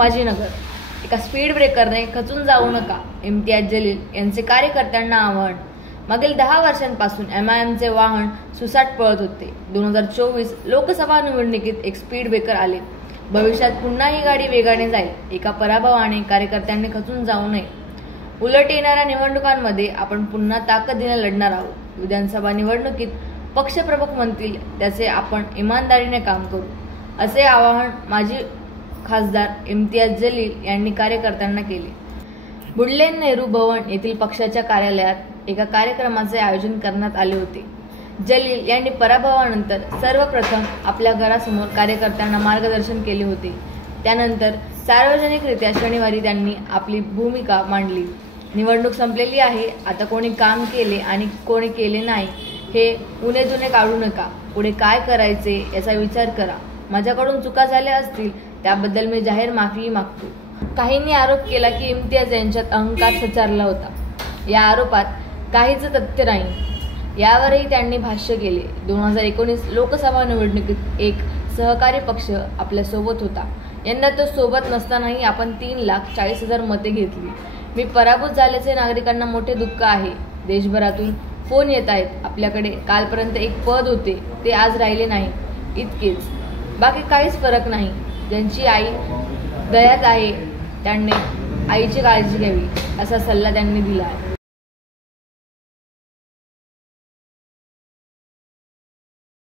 संभाजीनगर, एका स्पीड ब्रेकरने खचून जाऊ नका, इम्तियाज जलील यांचे कार्यकर्त्यांना आवाहन। मागील 10 वर्षांपासून MIMचे वाहन सुसाट पळत होते। 2024 लोकसभा निवडणुकीत एक स्पीड ब्रेकर आले। भविष्यात पुन्हा ही गाडी वेगाने जाईल। एका पराभवाने कार्यकर्त्यांनी खचून जाऊ नये। उलट येणाऱ्या निवडणुकांमध्ये आपण पुन्हा ताकदीने लढणार आहोत। विधानसभा निवडणुकीत पक्षप्रमुख म्हणतील त्याचे आपण इमानदारीने काम करू, असे आवाहन माजी खासदार इम्तियाज जलील यांनी कार्यकर्त्यांना केले। बुडलेन नेहरू भवन येथील पक्षाच्या कार्यालयात एका कार्यक्रमाचे आयोजन करण्यात आले होते। जलील यांनी पराभवानंतर सर्वप्रथम आपल्या घरासमोर कार्यकर्त्यांना मार्गदर्शन केले होते। त्यानंतर सार्वजनिकरित्या शनिवारी त्यांनी आपली भूमिका मांडली। निवडणूक संपलेली आहे, आता कोणी काम केले आणि कोणी केले नाही हे उणे दुणे काढू नका। पुढे काय करायचे याचा विचार करा। माझ्याकडून चुका झाल्या असतील त्याबद्दल मी जाहीर माफी मागतो। काहींनी आरोप केला की इम्तियाज यांच्यात अहंकार सचारला होता। या आरोपात काहीच तथ्य नाही, यावरही त्यांनी भाष्य केले। 2019 लोकसभा निवडणुकीत एक सहकारी पक्ष आपल्या सोबत होता। यंदा तो सोबत नसतानाही आपण 3,40,000 मते घेतली। मी पराभूत झाल्याचे नागरिकांना मोठे दुःख आहे। देशभरातून फोन येत आहेत, आपल्याकडे कालपर्यंत एक पद होते ते आज राहिले नाही, इतकेच, बाकी काहीच फरक नाही। ज्यांची आई दयात आहे त्यांनी आईची काळजी घ्यावी, असा सल्ला त्यांनी दिला आहे।